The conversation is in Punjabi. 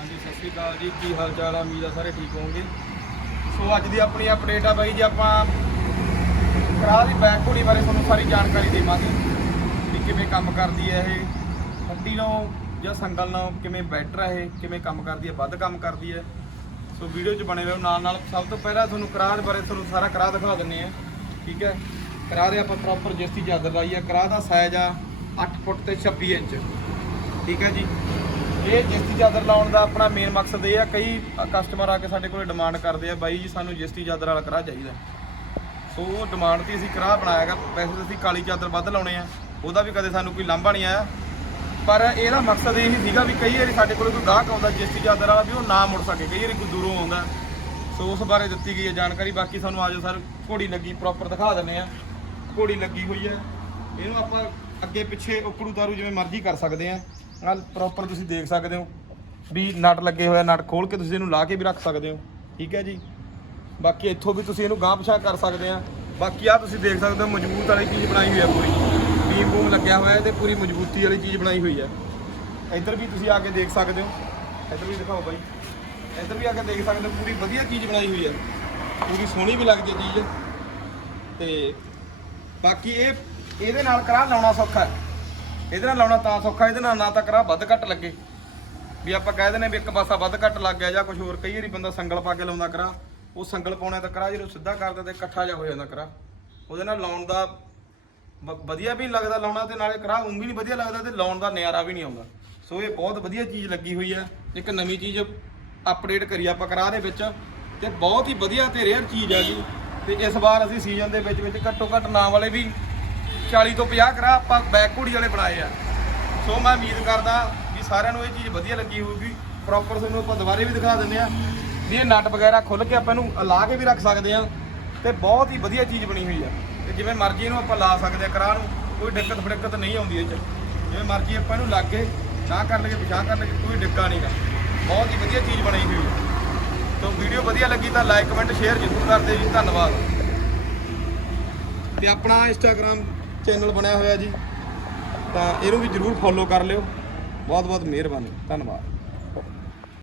ਹਾਂਜੀ, ਸਤਿ ਸ਼੍ਰੀ ਅਕਾਲ ਜੀ। ਕੀ ਹਾਲ ਚਾਲ ਆ? ਉਮੀਦ ਆ ਸਾਰੇ ਠੀਕ ਹੋਵੋਗੇ ਸੋ ਅੱਜ ਦੀ ਆਪਣੀ ਅਪਡੇਟ ਆ ਬਾਈ ਜੀ, ਆਪਾਂ ਕਰਾ ਦੀ ਬੈਕ ਘੋੜੀ ਬਾਰੇ ਤੁਹਾਨੂੰ ਸਾਰੀ ਜਾਣਕਾਰੀ ਦੇਵਾਂਗੇ। ਵੀ ਕਿਵੇਂ ਕੰਮ ਕਰਦੀ ਹੈ ਇਹ ਹੱਡੀ ਨਾਲੋਂ ਜਾਂ ਸੰਗਲ ਨਾਲੋਂ ਕਿਵੇਂ ਬੈਟਰ ਹੈ ਇਹ, ਕਿਵੇਂ ਕੰਮ ਕਰਦੀ ਹੈ ਵੱਧ ਕੰਮ ਕਰਦੀ ਹੈ ਸੋ ਵੀਡੀਓ 'ਚ ਬਣੇ ਰਹੋ ਨਾਲ ਨਾਲ ਸਭ ਤੋਂ ਪਹਿਲਾਂ ਤੁਹਾਨੂੰ ਕਰਾਹ ਦੇ ਬਾਰੇ ਤੁਹਾਨੂੰ ਸਾਰਾ ਕਰਾਹ ਦਿਖਾ ਦਿੰਨੇ ਆ। ਠੀਕ ਹੈ ਕਰਾਹ ਦੇ ਆਪਾਂ ਪ੍ਰੋਪਰ ਜਿਸਤੀ ਚਾਦਰ ਲਾਈ ਆ। ਕਰਾਹ ਦਾ ਸਾਈਜ਼ ਆ 8 ਫੁੱਟ ਤੇ 26 ਇੰਚ। ਠੀਕ ਹੈ ਜੀ? ਇਹ ਜਿਸਤੀ ਚਾਦਰ ਲਾਉਣ ਦਾ ਆਪਣਾ ਮੇਨ ਮਕਸਦ ਇਹ ਆ, ਕਈ ਕਸਟਮਰ ਆ ਕੇ ਸਾਡੇ ਕੋਲੇ ਡਿਮਾਂਡ ਕਰਦੇ ਆ, ਬਾਈ ਜੀ ਸਾਨੂੰ ਜਿਸਤੀ ਚਾਦਰ ਵਾਲਾ ਕਰਾਹ ਚਾਹੀਦਾ। ਸੋ ਉਹ ਡਿਮਾਂਡ ਤੇ ਅਸੀਂ ਕਰਾਹ ਬਣਾਇਆਗਾ ਵੈਸੇ ਤਾਂ ਅਸੀਂ ਕਾਲੀ ਚਾਦਰ ਵੱਧ ਲਾਉਣੇ ਆ, ਉਹਦਾ ਵੀ ਕਦੇ ਸਾਨੂੰ ਕੋਈ ਲਾਂਭਾ ਨਹੀਂ ਆਇਆ। ਪਰ ਇਹਦਾ ਮਕਸਦ ਇਹ ਹੀ ਸੀਗਾ ਵੀ ਕਈ ਵਾਰੀ ਸਾਡੇ ਕੋਲੇ ਕੋਈ ਗਾਹਕ ਆਉਂਦਾ ਜਿਸਤੀ ਚਾਦਰ ਵਾਲਾ ਵੀ ਉਹ ਨਾ ਮੁੜ ਸਕੇ, ਕਈ ਵਾਰੀ ਕੋਈ ਦੂਰੋਂ ਆਉਂਦਾ। ਸੋ ਉਸ ਬਾਰੇ ਦਿੱਤੀ ਗਈ ਹੈ ਜਾਣਕਾਰੀ, ਬਾਕੀ ਸਾਨੂੰ ਆਜੋ ਸਰ, ਘੋੜੀ ਲੱਗੀ ਪ੍ਰੋਪਰ ਦਿਖਾ ਦਿੰਨੇ ਆ। ਘੋੜੀ ਲੱਗੀ ਹੋਈ ਹੈ, ਇਹਨੂੰ ਆਪਾਂ ਅੱਗੇ ਪਿੱਛੇ ਉਕੜੂ ਤਾਰੂ ਜਿਵੇਂ ਮਰਜ਼ੀ ਕਰ ਸਕਦੇ ਆ। ਨਾਲ ਪ੍ਰੋਪਰ ਤੁਸੀਂ ਦੇਖ ਸਕਦੇ ਹੋ ਵੀ ਨਟ ਲੱਗੇ ਹੋਇਆ ਨਟ ਖੋਲ ਕੇ ਤੁਸੀਂ ਇਹਨੂੰ ਲਾ ਕੇ ਵੀ ਰੱਖ ਸਕਦੇ ਹੋ। ਠੀਕ ਹੈ ਜੀ? ਬਾਕੀ ਇੱਥੋਂ ਵੀ ਤੁਸੀਂ ਇਹਨੂੰ ਗਾਂਹ ਪਿਛਾਂਹ ਕਰ ਸਕਦੇ ਆ। ਬਾਕੀ ਆ ਤੁਸੀਂ ਦੇਖ ਸਕਦੇ ਹੋ ਮਜ਼ਬੂਤ ਵਾਲੀ ਚੀਜ਼ ਬਣਾਈ ਹੋਈ ਹੈ ਪੂਰੀ। ਬੀਮ ਬੂਮ ਲੱਗਿਆ ਹੋਇਆ ਹੈ ਤੇ ਪੂਰੀ ਮਜ਼ਬੂਤੀ ਵਾਲੀ ਚੀਜ਼ ਬਣਾਈ ਹੋਈ ਹੈ ਇੱਧਰ ਵੀ ਤੁਸੀਂ ਆ ਕੇ ਦੇਖ ਸਕਦੇ ਹੋ। ਇੱਧਰ ਵੀ ਦਿਖਾਓ ਬਾਈ। ਇੱਧਰ ਵੀ ਆ ਕੇ ਦੇਖ ਸਕਦੇ ਹੋ, ਪੂਰੀ ਵਧੀਆ ਚੀਜ਼ ਬਣਾਈ ਹੋਈ ਹੈ ਪੂਰੀ ਸੋਹਣੀ ਵੀ ਲੱਗਦੀ ਹੈ ਚੀਜ਼। ਤੇ ਬਾਕੀ ਇਹ ਇਹਦੇ ਨਾਲ ਕਰਾ ਲਾਉਣਾ ਸੌਖਾ ਹੈ। ਇਹਦੇ ਨਾਲ ਲਾਉਣਾ ਤਾਂ ਸੌਖਾ, ਇਹਦੇ ਨਾਲ ਨਾ ਤਾਂ ਕਰਾ ਵੱਧ ਘੱਟ ਲੱਗੇ। ਵੀ ਆਪਾਂ ਕਹਿ ਦਿੰਦੇ ਵੀ ਇੱਕ ਪਾਸਾ ਵੱਧ ਘੱਟ ਲੱਗ ਗਿਆ ਜਾਂ ਕੁਝ ਹੋਰ, ਕਈ ਵਾਰੀ ਬੰਦਾ ਸੰਗਲ ਪਾ ਕੇ ਲਾਉਂਦਾ ਕਰਾ ਉਹ ਸੰਗਲ ਪਾਉਣਾ ਤਾਂ ਕਰਾ ਜਦੋਂ ਸਿੱਧਾ ਕਰਦਾ ਤੇ ਇਕੱਠਾ ਜਾ ਹੋ ਜਾਂਦਾ ਕਰਾ ਉਹਦੇ ਨਾਲ ਲਾਉਣ ਦਾ ਵ- ਵਧੀਆ ਵੀ ਨੀ ਲੱਗਦਾ ਲਾਉਣਾ ਤੇ ਨਾਲੇ ਕਰਾ ਉਂ ਨਹੀਂ ਵਧੀਆ ਲੱਗਦਾ ਤੇ ਲਾਉਣ ਦਾ ਨਿਆਰਾ ਵੀ ਨਹੀਂ ਆਉਂਦਾ। ਸੋ ਇਹ ਬਹੁਤ ਵਧੀਆ ਚੀਜ਼ ਲੱਗੀ ਹੋਈ ਹੈ। ਇੱਕ ਨਵੀਂ ਚੀਜ਼ ਅਪਡੇਟ ਕਰੀ ਆਪਾਂ ਕਰਾ ਦੇ ਵਿੱਚ ਤੇ ਬਹੁਤ ਹੀ ਵਧੀਆ ਤੇ ਰੇਅਰ ਚੀਜ਼ ਆ ਜੀ। ਤੇ ਇਸ ਵਾਰ ਅਸੀਂ ਸੀਜ਼ਨ ਦੇ ਵਿੱਚ ਵਿੱਚ ਘੱਟੋ ਘੱਟ ਨਾਂ ਵਾਲੇ ਵੀ 40 ਤੋਂ 50 ਕਰਾ ਆਪਾਂ ਬੈਕ ਘੋੜੀ ਵਾਲੇ ਬਣਾਏ ਆ। ਸੋ ਮੈਂ ਉਮੀਦ ਕਰਦਾ ਵੀ ਸਾਰਿਆਂ ਨੂੰ ਇਹ ਚੀਜ਼ ਵਧੀਆ ਲੱਗੀ ਹੋਊਗੀ। ਪ੍ਰੋਪਰ ਤੁਹਾਨੂੰ ਆਪਾਂ ਦੁਬਾਰੇ ਵੀ ਦਿਖਾ ਦਿੰਦੇ ਆ। ਵੀ ਇਹ ਨਟ ਵਗੈਰਾ ਖੁੱਲ ਕੇ ਆਪਾਂ ਇਹਨੂੰ ਲਾ ਕੇ ਵੀ ਰੱਖ ਸਕਦੇ ਆ ਤੇ ਬਹੁਤ ਹੀ ਵਧੀਆ ਚੀਜ਼ ਬਣੀ ਹੋਈ ਆ। ਤੇ ਜਿਵੇਂ ਮਰਜ਼ੀ ਇਹਨੂੰ ਆਪਾਂ ਲਾ ਸਕਦੇ ਆ ਕਰਾ ਨੂੰ, ਕੋਈ ਦਿੱਕਤ ਫੜਕਤ ਨਹੀਂ ਆਉਂਦੀ ਇਹ ਚ। ਜਿਵੇਂ ਮਰਜ਼ੀ ਆਪਾਂ ਇਹਨੂੰ ਲਾ ਕੇ ਨਾ ਕਰ ਲਈਏ ਪਿਛਾਂ ਕਰ ਲਈਏ, ਕੋਈ ਡਿੱਕਾ ਨਹੀਂਗਾ ਬਹੁਤ ਹੀ ਵਧੀਆ ਚੀਜ਼ ਬਣੀ ਹੋਈ ਹੈ ਤਾਂ ਵੀਡੀਓ ਵਧੀਆ ਲੱਗੀ ਤਾਂ ਲਾਈਕ, ਕਮੈਂਟ, ਸ਼ੇਅਰ ਜ਼ਰੂਰ ਕਰਦੇ ਜੀ। ਧੰਨਵਾਦ। ਤੇ ਆਪਣਾ ਇੰਸਟਾਗ੍ਰam ਚੈਨਲ ਬਣਿਆ ਹੋਇਆ ਜੀ, ਤਾਂ ਇਹਨੂੰ ਵੀ ਜਰੂਰ ਫੋਲੋ ਕਰ ਲਿਓ। ਬਹੁਤ ਬਹੁਤ ਮਿਹਰਬਾਨੀ। ਧੰਨਵਾਦ।